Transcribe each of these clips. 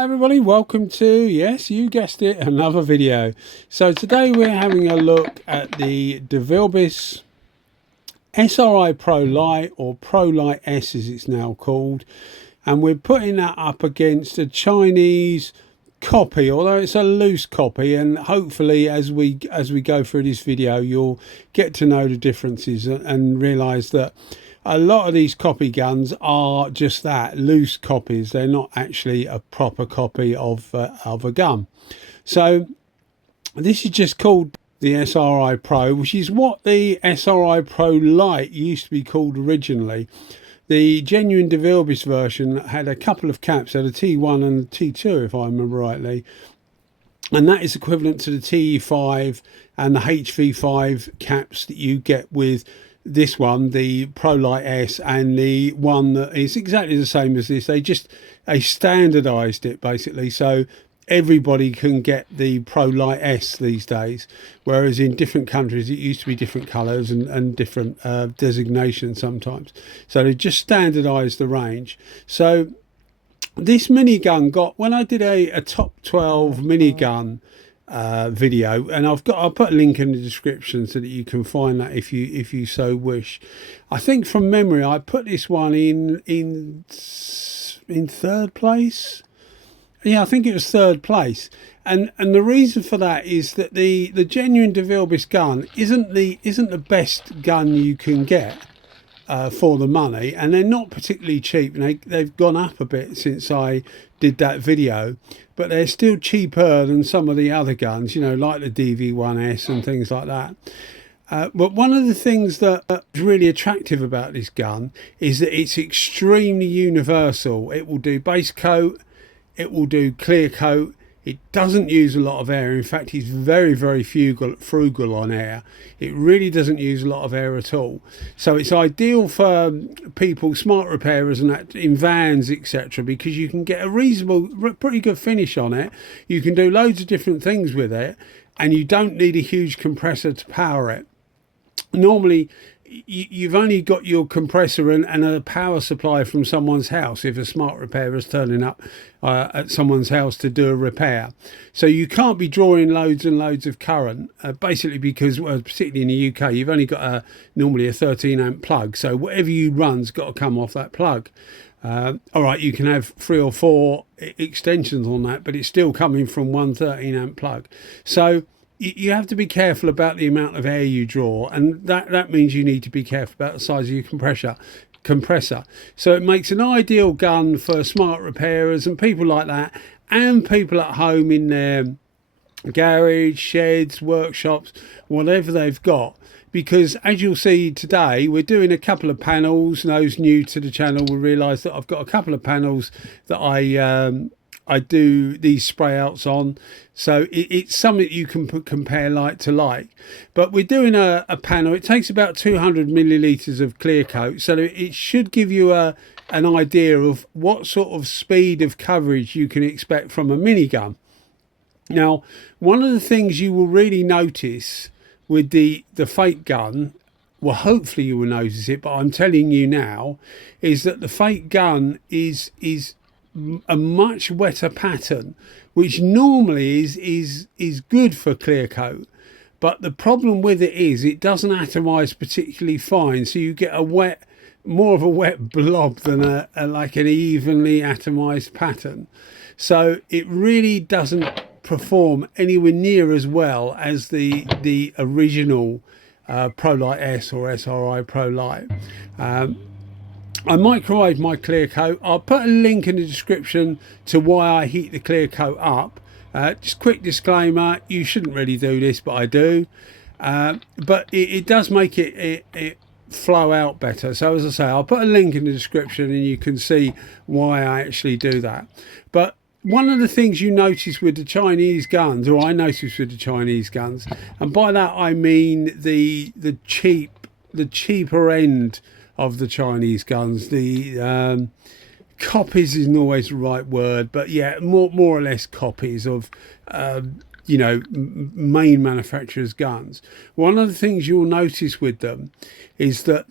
Hi everybody, welcome to, yes, you guessed it, another video. So today we're having a look at the Devilbiss Sri Pro Lite, or Pro Lite S as it's now called, and we're putting that up against a Chinese copy, although it's a loose copy, and hopefully as we go through this video you'll get to know the differences and realize that a lot of these copy guns are just that, loose copies. They're not actually a proper copy of a gun. So this is just called the SRI Pro, which is what the SRI Pro Lite used to be called originally. The genuine Devilbiss version had a couple of caps, had a T1 and a T2 if I remember rightly, and that is equivalent to the TE5 and the HV5 caps that you get with this one, the Pro Lite S, and the one that is exactly the same as this. They standardized it basically, so everybody can get the Pro Lite S these days, whereas in different countries it used to be different colors and different designations sometimes. So they just standardized the range. So this minigun got, when I did a top 12 minigun video, and I'll put a link in the description so that you can find that if you so wish. I think from memory I put this one in third place. Yeah, I think it was third place, and the reason for that is that the genuine Devilbiss gun isn't the best gun you can get for the money, and they're not particularly cheap, and they've gone up a bit since I did that video, but they're still cheaper than some of the other guns, you know, like the DV1S and things like that. But one of the things that is really attractive about this gun is that it's extremely universal. It will do base coat, it will do clear coat. It doesn't use a lot of air. In fact, it's very, very frugal on air. It really doesn't use a lot of air at all. So it's ideal for people, smart repairers and that, in vans, etc., because you can get a reasonable, pretty good finish on it. You can do loads of different things with it, and you don't need a huge compressor to power it. Normally, you've only got your compressor and a power supply from someone's house if a smart repairer is turning up at someone's house to do a repair. So you can't be drawing loads and loads of current, basically because, particularly in the UK, you've only got normally a 13 amp plug. So whatever you run's got to come off that plug. All right, you can have 3 or 4 extensions on that, but it's still coming from one 13 amp plug. So you have to be careful about the amount of air you draw, and that means you need to be careful about the size of your compressor. So it makes an ideal gun for smart repairers and people like that, and people at home in their garage, sheds, workshops, whatever they've got. Because as you'll see today, we're doing a couple of panels. Those new to the channel will realise that I've got a couple of panels that I do these spray outs on, so it's something you can compare like to like. But we're doing a panel. It takes about 200 millilitres of clear coat, so it should give you an idea of what sort of speed of coverage you can expect from a minigun. Now, one of the things you will really notice with the fake gun, well, hopefully you will notice it, but I'm telling you now, is that the fake gun is a much wetter pattern, which normally is good for clear coat, but the problem with it is it doesn't atomize particularly fine, so you get more of a wet blob than like an evenly atomized pattern. So it really doesn't perform anywhere near as well as the original Pro Lite S or SRI Pro Lite. I microwave my clear coat. I'll put a link in the description to why I heat the clear coat up. Just quick disclaimer, you shouldn't really do this, but I do. But it does make it flow out better. So as I say, I'll put a link in the description and you can see why I actually do that. But one of the things you notice with the Chinese guns, or I notice with the Chinese guns, and by that I mean the cheaper end of the Chinese guns, the copies isn't always the right word, but yeah, more or less copies of you know, main manufacturers' guns. One of the things you'll notice with them is that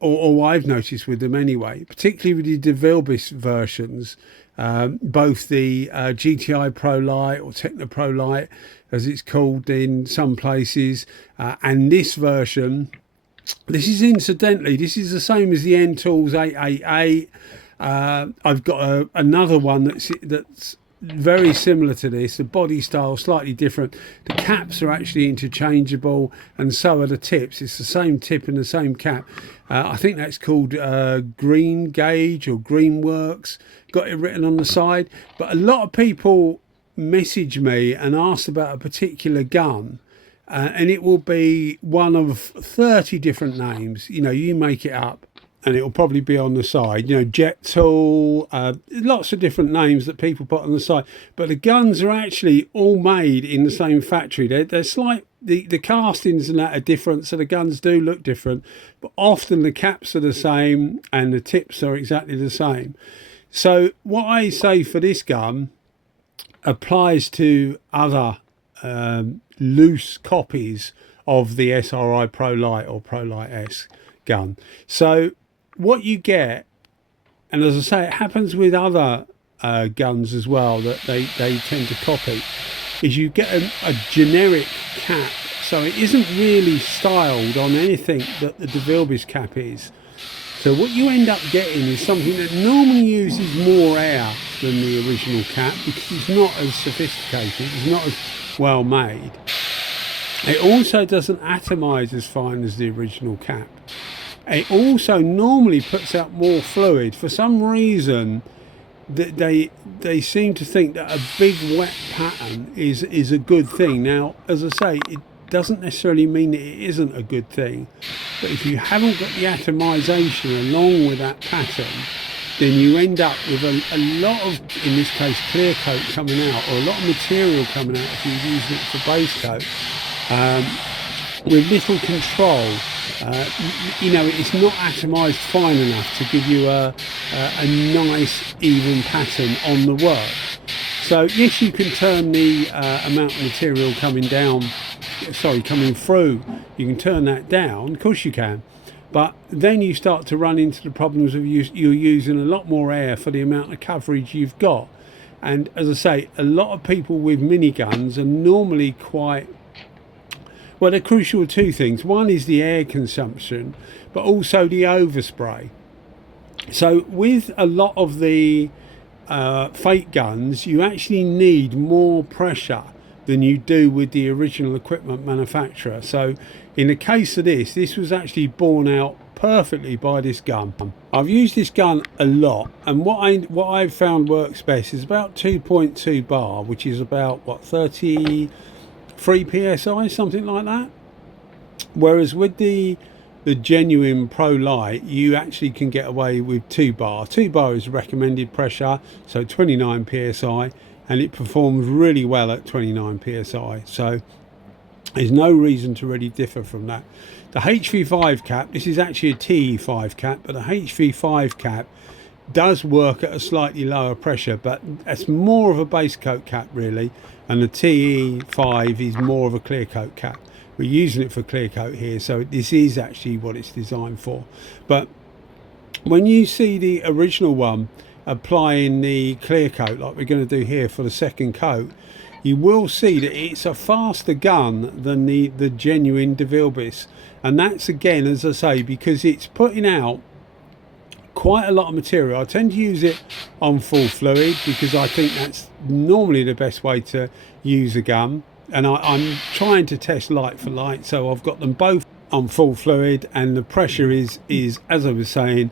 or I've noticed with them anyway, particularly with the Devilbiss versions, both the GTI Pro Lite or Techno Pro Lite, as it's called in some places, and this version. This is incidentally, this is the same as the N-Tools 888. I've got another one that's very similar to this. The body style slightly different. The caps are actually interchangeable, and so are the tips. It's the same tip and the same cap. I think that's called Green Gauge or Greenworks. Got it written on the side. But a lot of people message me and ask about a particular gun. And it will be one of 30 different names. You know, you make it up and it will probably be on the side. You know, Jet Tool, lots of different names that people put on the side. But the guns are actually all made in the same factory. They're slight, the castings and that are different, so the guns do look different. But often the caps are the same and the tips are exactly the same. So what I say for this gun applies to other loose copies of the SRI Pro Lite or Pro Lite S gun. So what you get, and as I say, it happens with other guns as well that they tend to copy, is you get a generic cap. So it isn't really styled on anything that the Devilbiss cap is. So what you end up getting is something that normally uses more air than the original cap because it's not as sophisticated, it's not as well made. It also doesn't atomize as fine as the original cap. It also normally puts out more fluid. For some reason, that they seem to think that a big wet pattern is a good thing. Now, as I say, it doesn't necessarily mean that it isn't a good thing, but if you haven't got the atomization along with that pattern, then you end up with a lot of, in this case, clear coat coming out, or a lot of material coming out if you're using it for base coat, with little control. You know, it's not atomized fine enough to give you a nice even pattern on the work. So yes, you can turn the amount of material coming through, you can turn that down, of course you can, but then you start to run into the problems of you're using a lot more air for the amount of coverage you've got. And as I say, a lot of people with miniguns are normally quite, well, they're crucial to two things. One is the air consumption, but also the overspray. So with a lot of the fake guns, you actually need more pressure than you do with the original equipment manufacturer. So in the case of this was actually borne out perfectly by this gun. I've used this gun a lot, and what I've found works best is about 2.2 bar, which is about what, 33 psi, something like that. Whereas with the genuine Pro Lite, you actually can get away with 2 bar. 2 bar is recommended pressure, so 29 psi, and it performs really well at 29 psi. So there's no reason to really differ from that. The HV5 cap, this is actually a TE5 cap, but the HV5 cap does work at a slightly lower pressure, but it's more of a base coat cap really, and the TE5 is more of a clear coat cap. We're using it for clear coat here, so this is actually what it's designed for. But when you see the original one applying the clear coat like we're going to do here for the second coat, you will see that it's a faster gun than the genuine Devilbiss, and that's again, as I say, because it's putting out quite a lot of material. I tend to use it on full fluid because I think that's normally the best way to use a gun, and I'm trying to test light for light, so I've got them both on full fluid, and the pressure is as I was saying,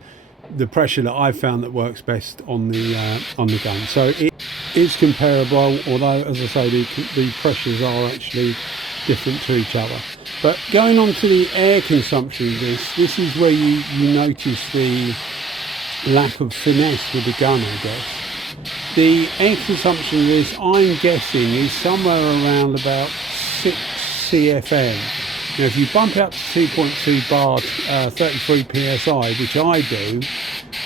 the pressure that I found that works best on the gun. So it is comparable, although as I say, the pressures are actually different to each other. But going on to the air consumption of this is where you notice the lack of finesse with the gun, I guess. The air consumption of this, I'm guessing, is somewhere around about 6 CFM. Now if you bump it up to 2.2 bar, 33 psi, which I do,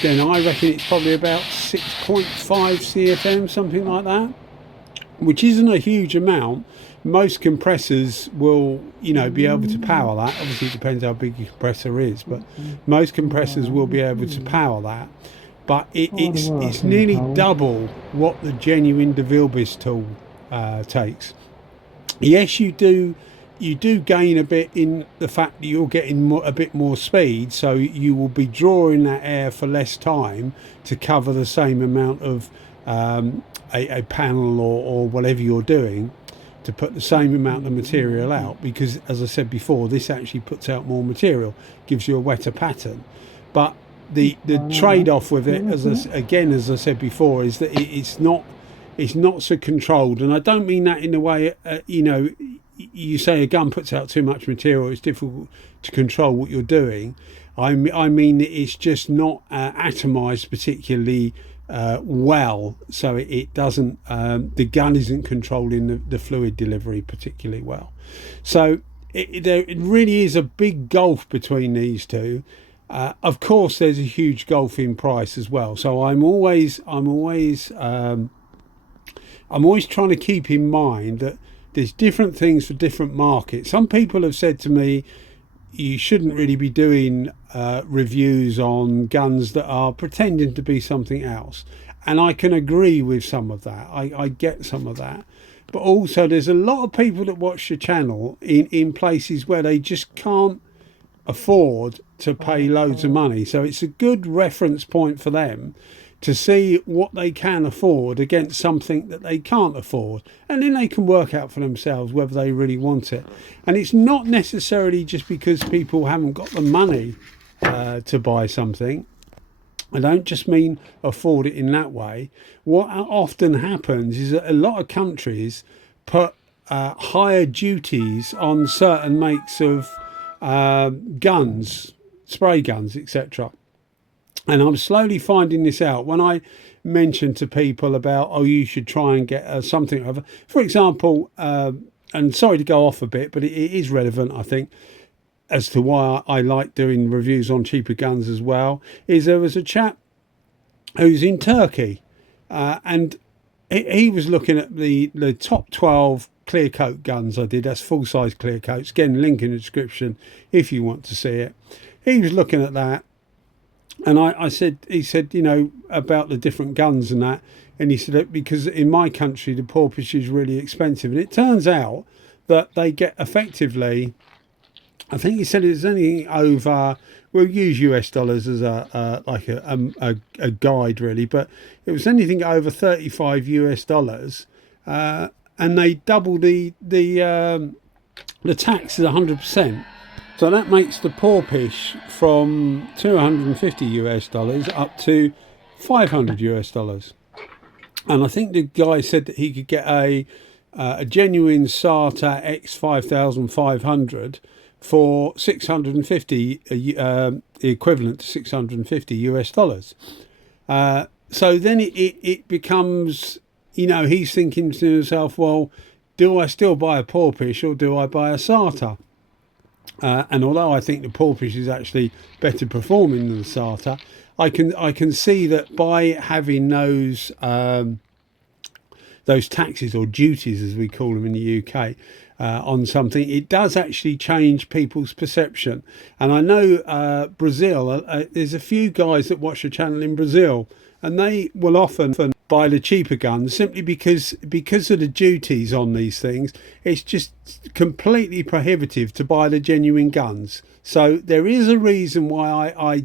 then I reckon it's probably about 6.5 CFM, something like that, which isn't a huge amount. Most compressors will, you know, be able to power that. Obviously it depends how big your compressor is, but most compressors will be able to power that. but it's nearly double what the genuine Devilbiss tool takes. Yes, you do gain a bit in the fact that you're getting a bit more speed, so you will be drawing that air for less time to cover the same amount of a panel or whatever you're doing, to put the same amount of material out, because as I said before, this actually puts out more material, gives you a wetter pattern. But the trade-off with it, as I said before, is that it's not so controlled. And I don't mean that in the way you say a gun puts out too much material, it's difficult to control what you're doing. I mean it's just not atomized particularly well, so it doesn't the gun isn't controlling the fluid delivery particularly well. So it really is a big gulf between these two. Of course there's a huge gulf in price as well, so I'm always trying to keep in mind that there's different things for different markets. Some people have said to me, you shouldn't really be doing reviews on guns that are pretending to be something else. And I can agree with some of that. I get some of that. But also there's a lot of people that watch the channel in places where they just can't afford to pay loads of money. So it's a good reference point for them to see what they can afford against something that they can't afford, and then they can work out for themselves whether they really want it. And it's not necessarily just because people haven't got the money to buy something. I don't just mean afford it in that way. What often happens is that a lot of countries put higher duties on certain makes of guns, spray guns, etc. And I'm slowly finding this out when I mention to people about, oh, you should try and get something over. For example, and sorry to go off a bit, but it is relevant, I think, as to why I like doing reviews on cheaper guns as well, is there was a chap who's in Turkey, and he was looking at the top 12 clear coat guns I did. That's full size clear coats. Again, link in the description if you want to see it. He was looking at that. And he said, about the different guns and that. And he said, because in my country, the porpoise is really expensive. And it turns out that they get effectively, I think he said it's anything over, we'll use US dollars as a guide really, but it was anything over 35 US dollars. And they double the tax is 100%. So that makes the porpoise from 250 US dollars up to 500 US dollars. And I think the guy said that he could get a genuine SATA X5500 for 650, equivalent to 650 US dollars. So then it becomes, he's thinking to himself, well, do I still buy a porpoise or do I buy a SATA? And although I think the porpoise is actually better performing than the SATA, I can see that by having those taxes or duties, as we call them in the UK, on something, it does actually change people's perception. And I know Brazil, there's a few guys that watch the channel in Brazil, and they will often buy the cheaper guns simply because of the duties on these things. It's just completely prohibitive to buy the genuine guns. So there is a reason why I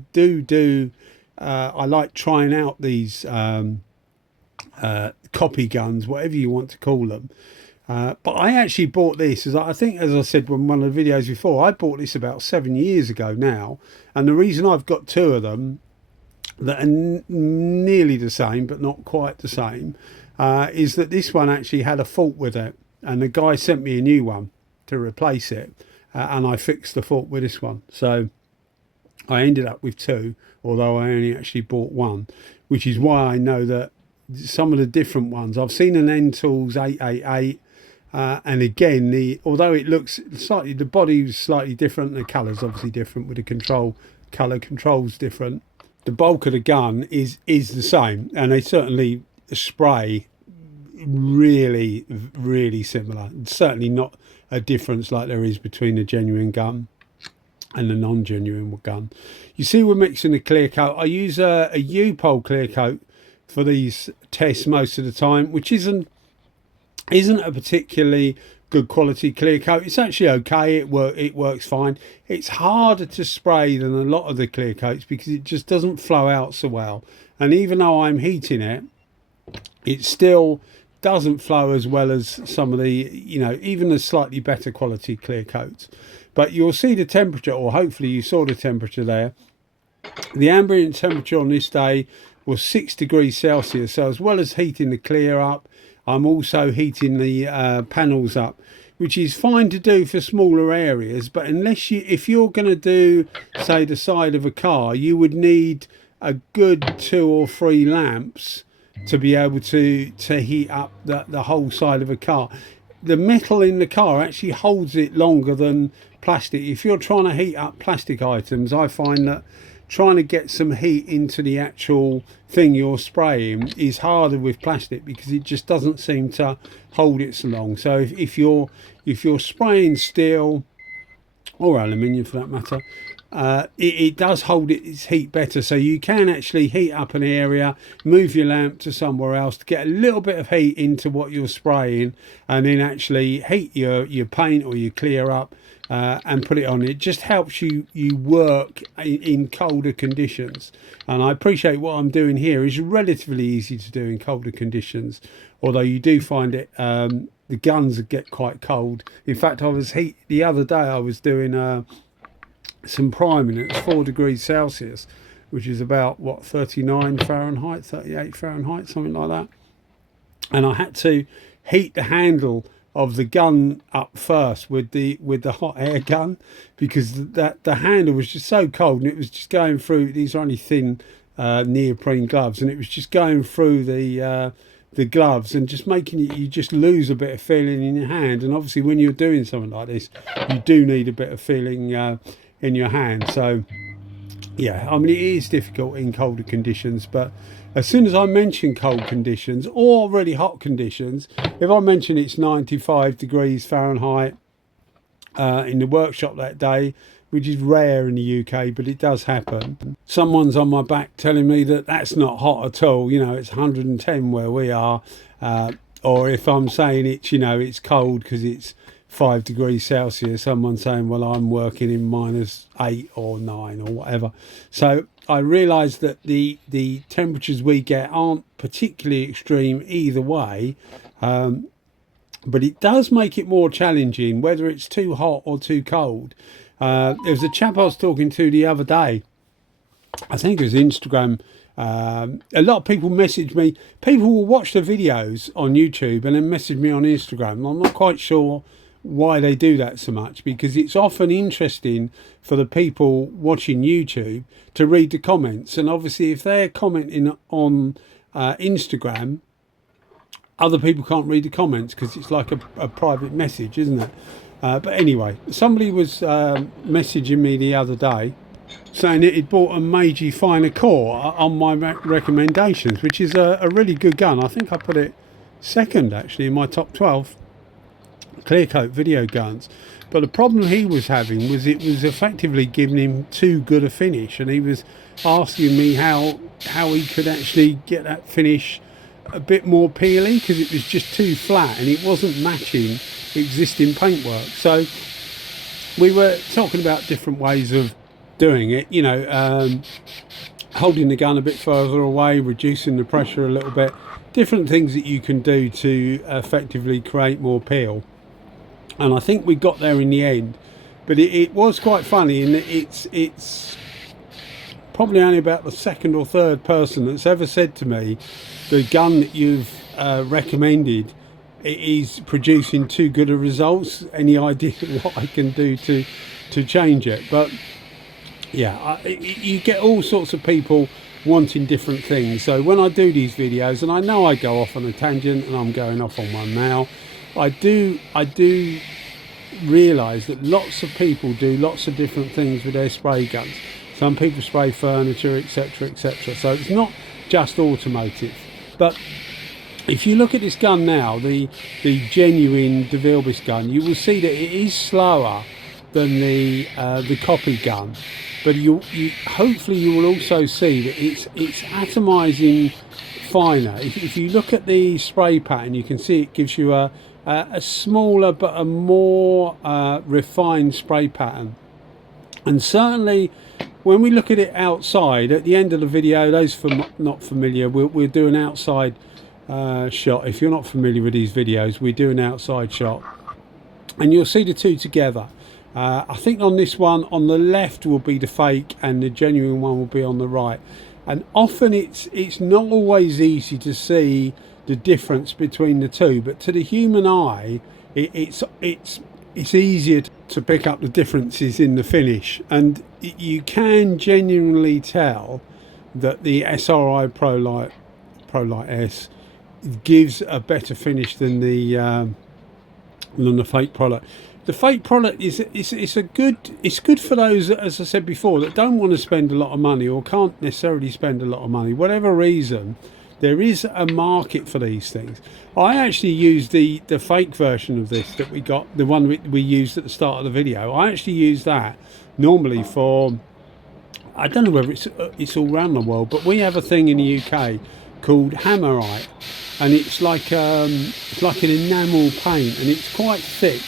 like trying out these copy guns, whatever you want to call them. But I actually bought this, as I think, as I said in one of the videos before, I bought this about 7 years ago now. And the reason I've got two of them that are nearly the same but not quite the same is that this one actually had a fault with it, and the guy sent me a new one to replace it, and I fixed the fault with this one. So I ended up with two, although I only actually bought one, which is why I know that some of the different ones, I've seen an N-Tools 888, and again, although it looks slightly, the body is slightly different, the colour's obviously different with the colour control's different. The bulk of the gun is the same, and they certainly spray really, really similar. It's certainly not a difference like there is between a genuine gun and the non-genuine gun. You see we're mixing a clear coat. I use a U-pole clear coat for these tests most of the time, which isn't a particularly good quality clear coat. It's actually okay, it works fine. It's harder to spray than a lot of the clear coats because it just doesn't flow out so well, and even though I'm heating it, it still doesn't flow as well as some of the, you know, even the slightly better quality clear coats. But you'll see the temperature, or hopefully you saw the temperature there. The ambient temperature on this day was 6 degrees Celsius. So as well as heating the clear up, I'm also heating the panels up, which is fine to do for smaller areas. But if you're going to do, say, the side of a car, you would need a good 2 or 3 lamps to be able to heat up the whole side of a car. The metal in the car actually holds it longer than plastic. If you're trying to heat up plastic items, I find that trying to get some heat into the actual thing you're spraying is harder with plastic because it just doesn't seem to hold it so long. So if you're spraying steel or aluminium for that matter, it does hold its heat better, so you can actually heat up an area, move your lamp to somewhere else to get a little bit of heat into what you're spraying, and then actually heat your paint or your clear up and put it on. It just helps you work in colder conditions, and I appreciate what I'm doing here is relatively easy to do in colder conditions, although you do find it the guns get quite cold. In fact, the other day I was doing some priming. It was 4 degrees Celsius, which is about what, 39 Fahrenheit, 38 Fahrenheit, something like that. And I had to heat the handle of the gun up first with the hot air gun, because the handle was just so cold, and it was just going through. These are only thin neoprene gloves, and it was just going through the gloves and just making you just lose a bit of feeling in your hand. And obviously when you're doing something like this, you do need a bit of feeling in your hand. So yeah, I mean, it is difficult in colder conditions, but as soon as I mention cold conditions or really hot conditions, if I mention it's 95 degrees Fahrenheit in the workshop that day, which is rare in the UK, but it does happen, someone's on my back telling me that that's not hot at all, you know, it's 110 where we are, or if I'm saying it's, you know, it's cold because it's 5 degrees Celsius, someone saying, well, I'm working in -8 or 9 or whatever. So I realised that the temperatures we get aren't particularly extreme either way, but it does make it more challenging whether it's too hot or too cold. There was a chap I was talking to the other day, I think it was Instagram. A lot of people message me. People will watch the videos on YouTube and then message me on Instagram. I'm not quite sure why they do that so much, because it's often interesting for the people watching YouTube to read the comments, and obviously if they're commenting on Instagram, other people can't read the comments because it's like a private message, isn't it? But anyway, somebody was messaging me the other day saying that he'd bought a Meiji Finer Core on my recommendations, which is a really good gun. I think I put it second actually in my top 12 clear coat video guns. But the problem he was having was it was effectively giving him too good a finish, and he was asking me how he could actually get that finish a bit more peely, because it was just too flat and it wasn't matching existing paintwork. So we were talking about different ways of doing it, you know, holding the gun a bit further away, reducing the pressure a little bit, different things that you can do to effectively create more peel. And I think we got there in the end, but it was quite funny in that it's probably only about the second or third person that's ever said to me the gun that you've recommended is producing too good of results. Any idea what I can do to change it? But yeah, you get all sorts of people wanting different things. So when I do these videos, and I know I go off on a tangent, and I'm going off on one now, I do realise that lots of people do lots of different things with their spray guns. Some people spray furniture, etc, etc. So it's not just automotive. But if you look at this gun now, the genuine Devilbiss gun, you will see that it is slower than the copy gun, but hopefully you will also see that it's atomizing finer. If you look at the spray pattern, you can see it gives you a smaller but a more refined spray pattern. And certainly when we look at it outside, at the end of the video, those not familiar, we'll do an outside shot. If you're not familiar with these videos, we do an outside shot and you'll see the two together. I think on this one, on the left will be the fake and the genuine one will be on the right. And often it's not always easy to see the difference between the two, but to the human eye it's easier to pick up the differences in the finish, and you can genuinely tell that the SRI Pro Lite S gives a better finish than the fake product. The fake product it's good for those, as I said before, that don't want to spend a lot of money or can't necessarily spend a lot of money, whatever reason. There is a market for these things. I actually used the fake version of this that we got, the one we used at the start of the video. I actually use that normally for, I don't know whether it's all around the world, but we have a thing in the UK called hammerite, and it's like an enamel paint, and it's quite thick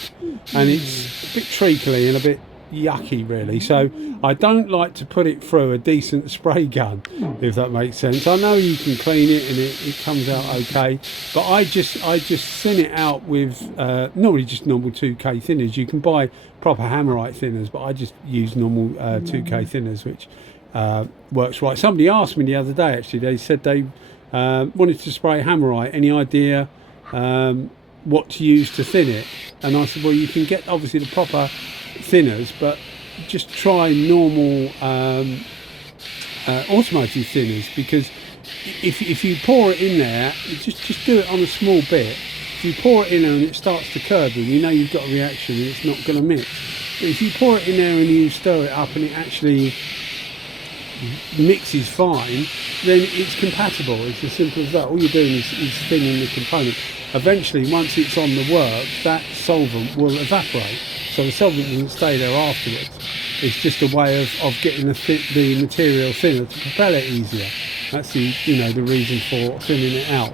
and it's a bit treacly and a bit yucky really, so I don't like to put it through a decent spray gun, if that makes sense. I know you can clean it and it comes out okay, but I just thin it out with normally just normal 2K thinners. You can buy proper hammerite thinners, but I just use normal 2K thinners, which works right. Somebody asked me the other day, actually, they said they wanted to spray hammerite. Any idea what to use to thin it? And I said, well, you can get obviously the proper thinners, but just try normal automotive thinners, because if you pour it in there, just do it on a small bit. If you pour it in there and it starts to curdle, you know you've got a reaction and it's not going to mix. But if you pour it in there and you stir it up and it actually mixes fine, then it's compatible. It's as simple as that. All you're doing is thinning the component. Eventually, once it's on the work, that solvent will evaporate, so the solvent doesn't stay there afterwards. It's just a way of getting the material thinner to propel it easier. That's the reason for thinning it out.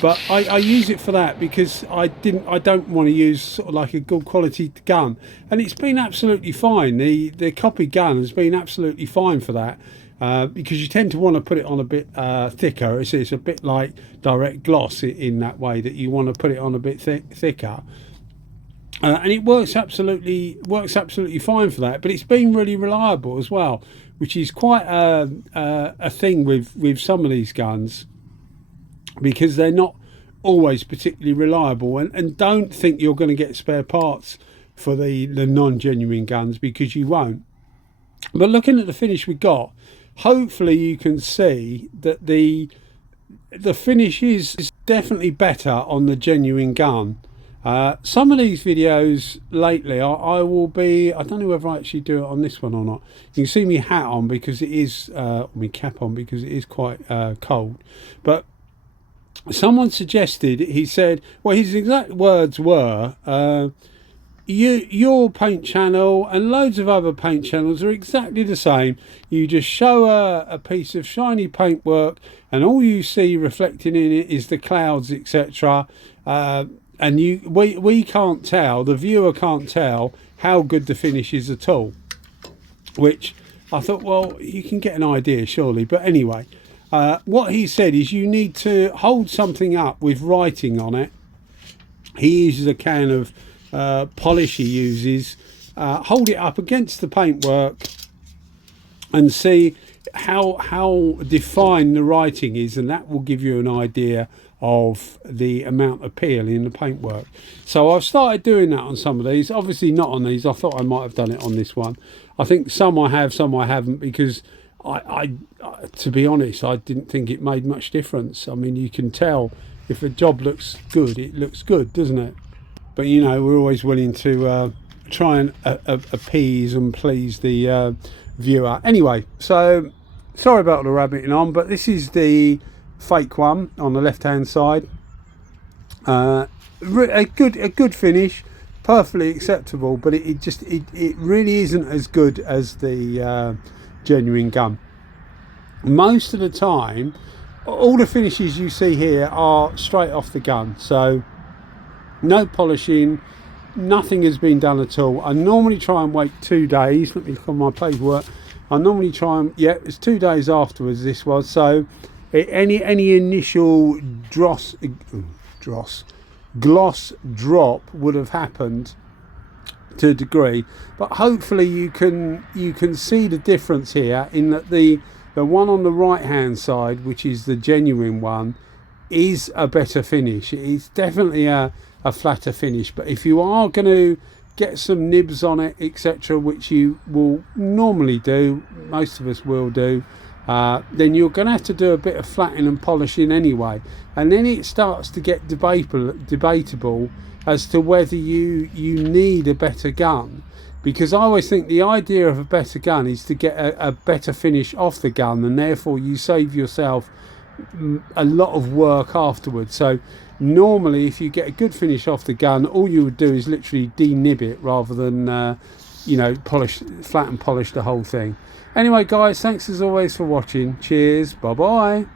But I use it for that because I don't want to use sort of like a good quality gun, and it's been absolutely fine. The copy gun has been absolutely fine for that. Because you tend to want to put it on a bit thicker. It's a bit like direct gloss in that way, that you want to put it on a bit thicker, and it works absolutely fine for that. But it's been really reliable as well, which is quite a thing with some of these guns, because they're not always particularly reliable. And don't think you're going to get spare parts for the non-genuine guns, because you won't. But looking at the finish we got, hopefully you can see that the finish is definitely better on the genuine gun. Some of these videos lately I don't know whether I actually do it on this one or not. You can see me hat on because it is my cap on because it is quite cold. But someone suggested, he said, well, his exact words were, your paint channel and loads of other paint channels are exactly the same. You just show a piece of shiny paintwork and all you see reflecting in it is the clouds, etc. And we can't tell, the viewer can't tell how good the finish is at all. Which I thought, well, you can get an idea surely. But anyway, what he said is you need to hold something up with writing on it. He uses a can of polish he uses, hold it up against the paintwork and see how defined the writing is, and that will give you an idea of the amount of peel in the paintwork. So I've started doing that on some of these, obviously not on these. I thought I might have done it on this one. I think some I have, some I haven't, because I to be honest, I didn't think it made much difference. I mean, you can tell if a job looks good, it looks good, doesn't it? But you know, we're always willing to try and appease and please the viewer. Anyway, so sorry about the rabbiting on, but this is the fake one on the left hand side. A good finish, perfectly acceptable, but it really isn't as good as the genuine gun. Most of the time, all the finishes you see here are straight off the gun, so no polishing, nothing has been done at all. I normally try and wait 2 days. Let me look on my paperwork. I normally try and, yeah, it's 2 days afterwards this was, so any initial gloss drop would have happened to a degree, but hopefully you can see the difference here in that the one on the right hand side, which is the genuine one, is a better finish. It's definitely a flatter finish, but if you are going to get some nibs on it, etc., which you will normally do, most of us will do, then you're going to have to do a bit of flattening and polishing anyway, and then it starts to get debatable as to whether you need a better gun, because I always think the idea of a better gun is to get a better finish off the gun, and therefore you save yourself a lot of work afterwards. So normally if you get a good finish off the gun, all you would do is literally denib it rather than you know, flat and polish the whole thing. Anyway guys, thanks as always for watching. Cheers, bye bye.